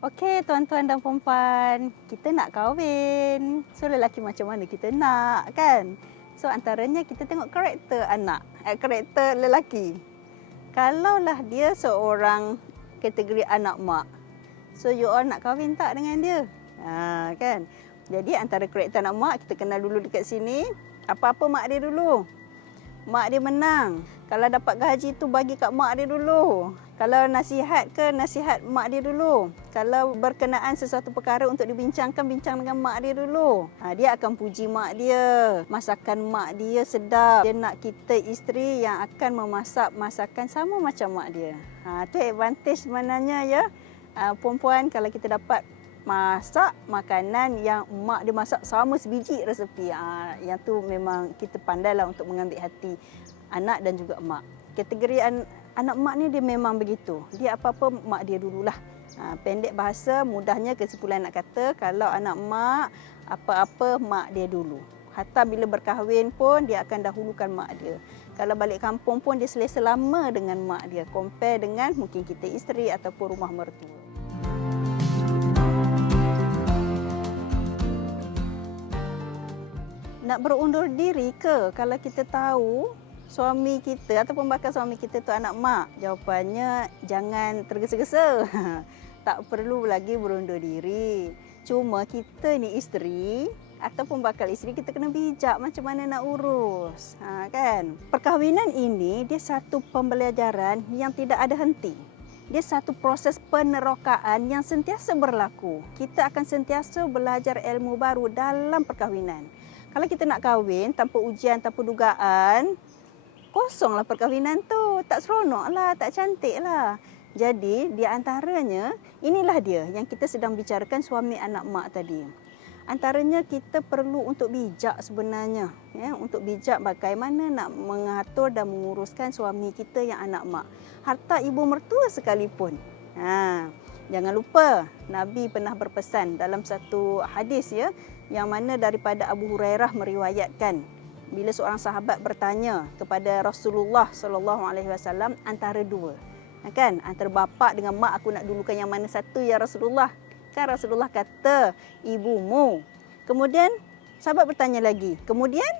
Okey, tuan-tuan dan puan-puan, kita nak kahwin. So, lelaki macam mana kita nak, kan? So, antaranya kita tengok karakter anak, karakter lelaki. Kalaulah dia seorang kategori anak mak, so you all nak kahwin tak dengan dia? Kan? Jadi antara karakter anak mak, kita kenal dulu dekat sini. Apa-apa mak dia dulu. Mak dia menang. Kalau dapat gaji tu bagi kat mak dia dulu. Kalau nasihat ke, nasihat mak dia dulu. Kalau berkenaan sesuatu perkara untuk dibincangkan, bincang dengan mak dia dulu. Dia akan puji mak dia. Masakan mak dia sedap. Dia nak kita isteri yang akan memasak masakan sama macam mak dia. Tu advantage sebenarnya ya. Perempuan kalau kita dapat masak makanan yang mak dia masak sama sebiji resepi. Yang tu memang kita pandailah untuk mengambil hati anak dan juga mak. Kategori anak mak ni dia memang begitu. Dia apa-apa mak dia dululah. Pendek bahasa, mudahnya kesimpulan nak kata kalau anak mak, apa-apa mak dia dulu. Hatta bila berkahwin pun dia akan dahulukan mak dia. Kalau balik kampung pun dia selesa lama dengan mak dia. Compare dengan mungkin kita isteri ataupun rumah mertua. Nak berundur diri ke kalau kita tahu suami kita ataupun bakal suami kita tu anak mak? Jawapannya jangan tergesa-gesa. Tak perlu lagi berundur diri. Cuma kita ni isteri ataupun bakal isteri, kita kena bijak macam mana nak urus. Kan? Perkahwinan ini dia satu pembelajaran yang tidak ada henti. Dia satu proses penerokaan yang sentiasa berlaku. Kita akan sentiasa belajar ilmu baru dalam perkahwinan. Kalau kita nak kahwin tanpa ujian, tanpa dugaan, kosonglah perkahwinan tu. Tak seronok lah, tak cantik lah. Jadi, di antaranya, inilah dia yang kita sedang bicarakan suami anak mak tadi. Antaranya kita perlu untuk bijak sebenarnya. Ya, untuk bijak bagaimana nak mengatur dan menguruskan suami kita yang anak mak. Harta ibu mertua sekalipun. Jangan lupa, Nabi pernah berpesan dalam satu hadis ya, yang mana daripada Abu Hurairah meriwayatkan bila seorang sahabat bertanya kepada Rasulullah SAW antara dua, kan, antara bapa dengan mak, aku nak dulukan yang mana satu ya Rasulullah? Kan Rasulullah kata ibumu. Kemudian sahabat bertanya lagi, kemudian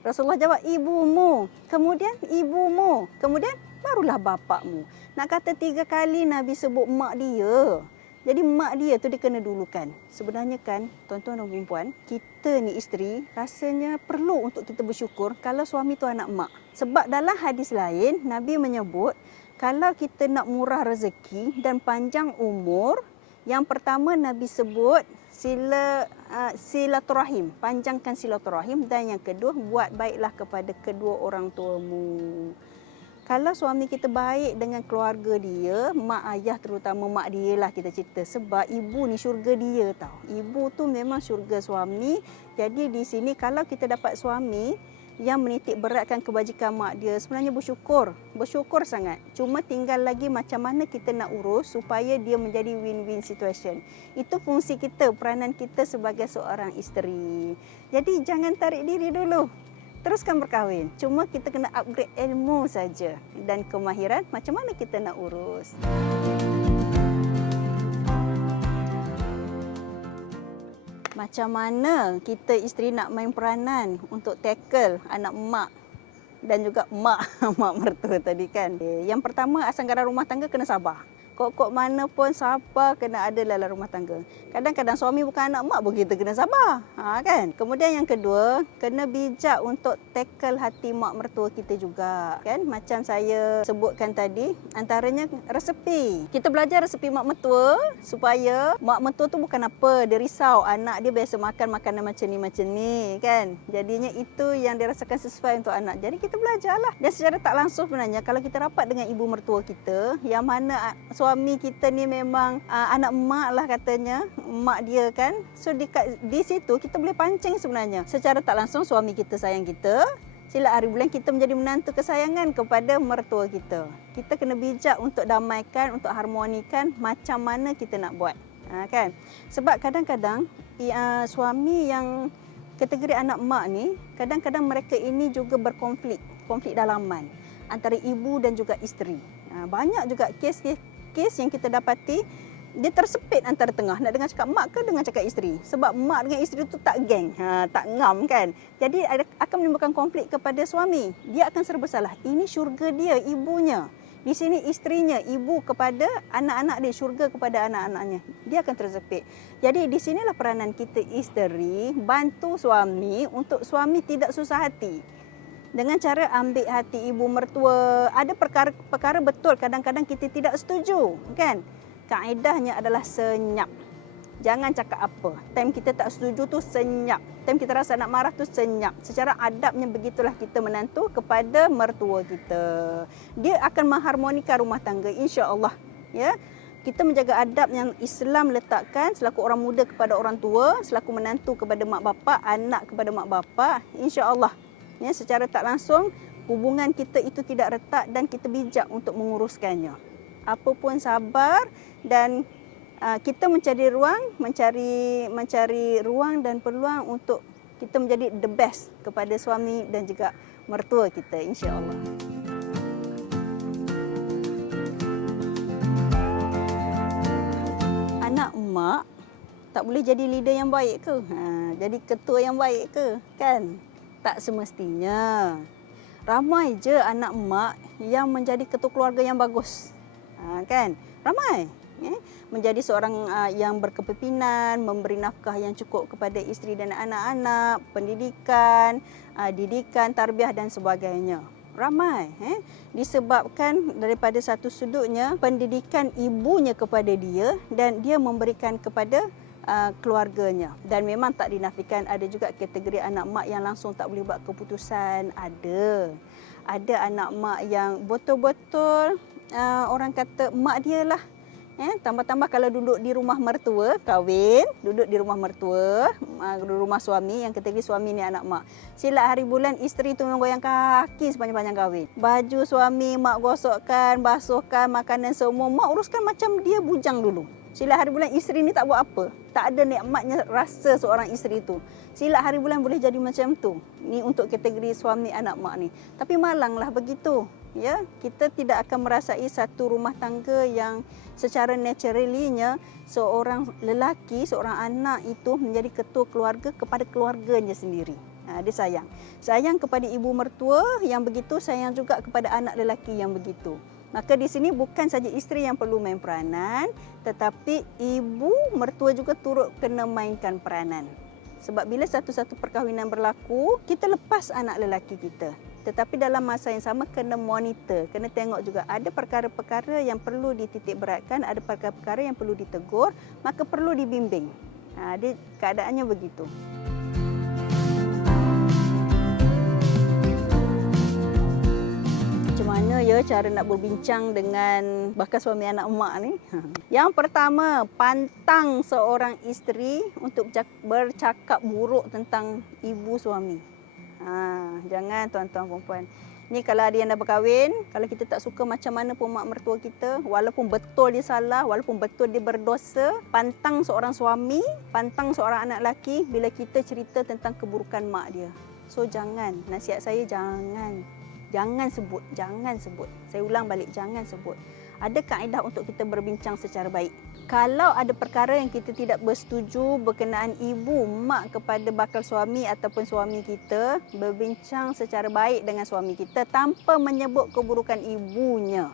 Rasulullah jawab ibumu, kemudian ibumu, kemudian barulah bapakmu. Nak kata 3 kali Nabi sebut mak dia. Jadi mak dia tu dia kena dulukan. Sebenarnya kan, tuan-tuan dan puan-puan, kita ni isteri rasanya perlu untuk kita bersyukur kalau suami tu anak mak. Sebab dalam hadis lain, Nabi menyebut kalau kita nak murah rezeki dan panjang umur, yang pertama Nabi sebut silaturahim, panjangkan silaturahim, dan yang kedua buat baiklah kepada kedua orang tuamu. Kalau suami kita baik dengan keluarga dia, mak ayah terutama mak dia lah kita cerita. Sebab ibu ni syurga dia tau. Ibu tu memang syurga suami. Jadi di sini kalau kita dapat suami yang menitik beratkan kebajikan mak dia, sebenarnya bersyukur. Bersyukur sangat. Cuma tinggal lagi macam mana kita nak urus supaya dia menjadi win-win situation. Itu fungsi kita, peranan kita sebagai seorang isteri. Jadi jangan tarik diri dulu. Teruskan berkahwin. Cuma kita kena upgrade ilmu saja dan kemahiran macam mana kita nak urus. Macam mana kita isteri nak main peranan untuk tackle anak mak dan juga mak mak mertua tadi kan. Yang pertama, asanggaran rumah tangga kena sabar. Kok mana pun sabar kena ada dalam rumah tangga. Kadang-kadang suami bukan anak mak pun kita kena sabar. Kan? Kemudian yang kedua, kena bijak untuk tackle hati mak mertua kita juga. Kan? Macam saya sebutkan tadi, antaranya resepi. Kita belajar resepi mak mertua supaya mak mertua tu bukan apa, dia risau anak dia biasa makan makanan macam ni kan. Jadinya itu yang dirasakan sesuai untuk anak. Jadi kita belajarlah. Dan secara tak langsung sebenarnya kalau kita rapat dengan ibu mertua kita, yang mana suami kita ni memang anak mak lah katanya, mak dia kan. So di situ kita boleh pancing sebenarnya. Secara tak langsung suami kita sayang kita. Sila hari bulan kita menjadi menantu kesayangan kepada mertua kita. Kita kena bijak untuk damaikan, untuk harmonikan macam mana kita nak buat. Kan? Sebab kadang-kadang suami yang kategori anak mak ni, kadang-kadang mereka ini juga berkonflik, konflik dalaman antara ibu dan juga isteri. Banyak juga kes yang kita dapati dia tersepit antara tengah. Nak dengar cakap mak ke dengan cakap isteri. Sebab mak dengan isteri tu tak geng, tak ngam kan. Jadi akan menimbulkan konflik kepada suami. Dia akan serba salah. Ini syurga dia, ibunya. Di sini isterinya, ibu kepada anak-anak dia, syurga kepada anak-anaknya. Dia akan tersepit. Jadi di sinilah peranan kita isteri, bantu suami untuk suami tidak susah hati. Dengan cara ambil hati ibu mertua. Ada perkara betul kadang-kadang kita tidak setuju, kan? Kaedahnya adalah senyap. Jangan cakap apa. Time kita tak setuju tu senyap. Time kita rasa nak marah tu senyap. Secara adabnya begitulah kita menantu kepada mertua kita. Dia akan mengharmonikan rumah tangga, insya-Allah. Ya. Kita menjaga adab yang Islam letakkan selaku orang muda kepada orang tua, selaku menantu kepada mak bapak, anak kepada mak bapak, insya-Allah. Ya, secara tak langsung hubungan kita itu tidak retak dan kita bijak untuk menguruskannya. Apa pun sabar dan kita mencari ruang dan peluang untuk kita menjadi the best kepada suami dan juga mertua kita, insya-Allah. Anak emak tak boleh jadi leader yang baik ke? Jadi ketua yang baik ke? Kan? Tak semestinya. Ramai je anak emak yang menjadi ketua keluarga yang bagus. Kan? Ramai. Menjadi seorang yang berkepimpinan, memberi nafkah yang cukup kepada isteri dan anak-anak, pendidikan, didikan, tarbiyah dan sebagainya. Ramai. Disebabkan daripada satu sudutnya pendidikan ibunya kepada dia dan dia memberikan kepada keluarganya. Dan memang tak dinafikan ada juga kategori anak mak yang langsung tak boleh buat keputusan. Ada anak mak yang betul-betul orang kata mak dia lah. Tambah-tambah kalau duduk di rumah mertua, kahwin, duduk di rumah mertua, di rumah suami, yang kategori suami ni anak mak. Silap hari bulan isteri tu goyang kaki sepanjang-panjang kahwin. Baju suami mak gosokkan, basuhkan, makanan semua mak uruskan macam dia bujang dulu. Silap hari bulan isteri ni tak buat apa. Tak ada nikmatnya rasa seorang isteri tu. Silap hari bulan boleh jadi macam tu. Ni untuk kategori suami anak mak ni. Tapi malanglah begitu. Ya, kita tidak akan merasai satu rumah tangga yang secara naturally-nya seorang lelaki, seorang anak itu menjadi ketua keluarga kepada keluarganya sendiri. Dia sayang. Sayang kepada ibu mertua yang begitu, sayang juga kepada anak lelaki yang begitu. Maka di sini bukan saja isteri yang perlu main peranan, tetapi ibu mertua juga turut kena mainkan peranan. Sebab bila satu-satu perkahwinan berlaku, kita lepas anak lelaki kita. Tetapi dalam masa yang sama kena monitor, kena tengok juga ada perkara-perkara yang perlu dititik beratkan, ada perkara-perkara yang perlu ditegur, maka perlu dibimbing. Keadaannya begitu. Mana ya cara nak berbincang dengan bakal suami anak emak ni? Yang pertama, pantang seorang isteri untuk bercakap buruk tentang ibu suami. Jangan tuan-tuan perempuan. Ni kalau ada yang dah berkahwin, kalau kita tak suka macam mana pun mak mertua kita, walaupun betul dia salah, walaupun betul dia berdosa, pantang seorang suami, pantang seorang anak lelaki bila kita cerita tentang keburukan mak dia. So jangan, nasihat saya jangan. Jangan sebut, jangan sebut. Saya ulang balik, jangan sebut. Ada kaedah untuk kita berbincang secara baik. Kalau ada perkara yang kita tidak bersetuju berkenaan ibu, mak kepada bakal suami ataupun suami kita, berbincang secara baik dengan suami kita tanpa menyebut keburukan ibunya.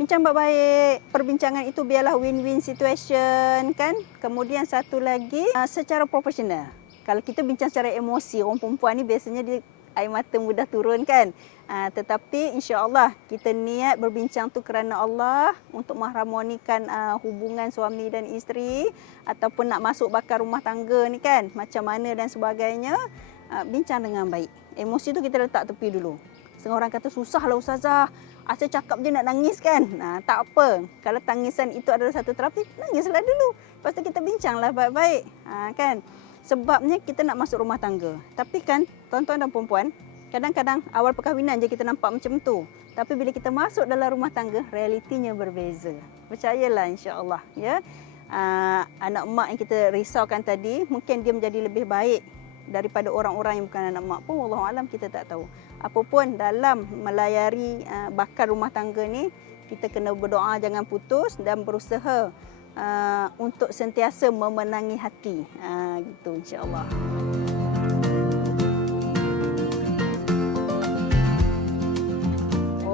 Bincang baik-baik. Perbincangan itu biarlah win-win situation, kan? Kemudian satu lagi, secara profesional. Kalau kita bincang secara emosi, orang perempuan ni biasanya dia air mata mudah turun, kan? Tetapi insya-Allah kita niat berbincang tu kerana Allah untuk mengharmonikan hubungan suami dan isteri ataupun nak masuk bakal rumah tangga ni, kan? Macam mana dan sebagainya. Bincang dengan baik. Emosi tu kita letak tepi dulu. Setengah orang kata susahlah ustazah. Asal cakap je nak nangis, kan? Tak apa. Kalau tangisan itu adalah satu terapi, nangislah dulu. Lepas tu kita bincanglah baik-baik. Kan? Sebabnya kita nak masuk rumah tangga. Tapi kan tuan-tuan dan perempuan, kadang-kadang awal perkahwinan je kita nampak macam tu. Tapi bila kita masuk dalam rumah tangga, realitinya berbeza. Percayalah insya-Allah, ya. Anak mak yang kita risaukan tadi, mungkin dia menjadi lebih baik daripada orang-orang yang bukan anak mak pun. Wallahualam, kita tak tahu. Apapun dalam melayari bakal rumah tangga ni, kita kena berdoa jangan putus dan berusaha untuk sentiasa memenangi hati. Gitu insya-Allah.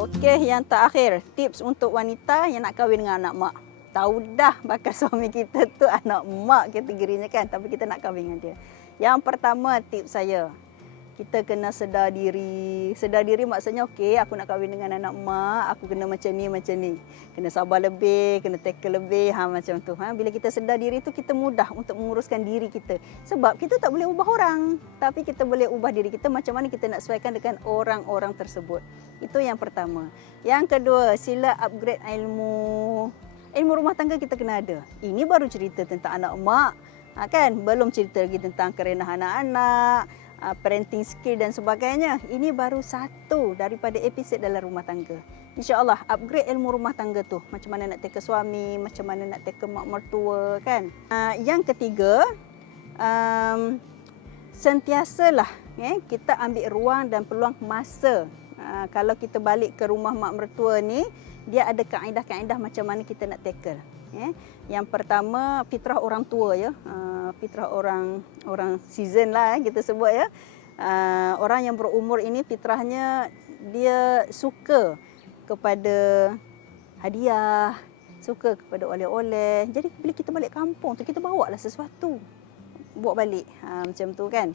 Okey, yang terakhir, tips untuk wanita yang nak kahwin dengan anak mak. Tahu dah bakal suami kita tu anak mak kategorinya kan, tapi kita nak kahwin dengan dia. Yang pertama tips saya, kita kena sedar diri. Sedar diri maksudnya okey, aku nak kahwin dengan anak mak, aku kena macam ni, macam ni. Kena sabar lebih, kena tackle lebih, macam tu. Bila kita sedar diri tu, kita mudah untuk menguruskan diri kita. Sebab kita tak boleh ubah orang, tapi kita boleh ubah diri kita macam mana kita nak sesuaikan dengan orang-orang tersebut. Itu yang pertama. Yang kedua, sila upgrade ilmu. Ilmu rumah tangga kita kena ada. Ini baru cerita tentang anak mak, kan? Belum cerita lagi tentang kerenah anak-anak, parenting skill dan sebagainya. Ini baru satu daripada episod dalam rumah tangga. InsyaAllah upgrade ilmu rumah tangga tu. Macam mana nak tackle suami, macam mana nak tackle mak mertua, kan? Yang ketiga, sentiasalah kita ambil ruang dan peluang masa. Kalau kita balik ke rumah mak mertua ni, dia ada kaedah-kaedah macam mana kita nak tackle. Yang pertama, fitrah orang tua ya. Fitrah orang season lah kita sebut ya. Orang yang berumur ini fitrahnya dia suka kepada hadiah, suka kepada oleh-oleh. Jadi bila kita balik kampung tu, kita bawa lah sesuatu bawa balik. Macam tu kan.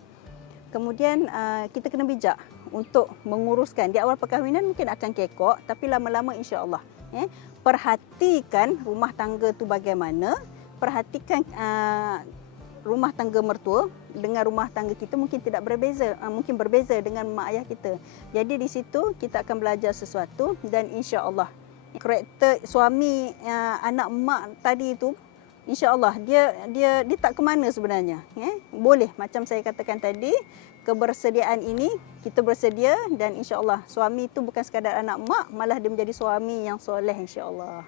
Kemudian kita kena bijak untuk menguruskan. Di awal perkahwinan mungkin akan kekok, tapi lama-lama insya-Allah perhatikan rumah tangga tu bagaimana, perhatikan rumah tangga mertua dengan rumah tangga kita mungkin tidak berbeza, mungkin berbeza dengan mak ayah kita. Jadi di situ kita akan belajar sesuatu dan insya-Allah karakter suami anak mak tadi itu insya-Allah dia tak ke mana sebenarnya. Boleh macam saya katakan tadi, kebersediaan ini kita bersedia dan insya-Allah suami itu bukan sekadar anak mak, malah dia menjadi suami yang soleh insya-Allah.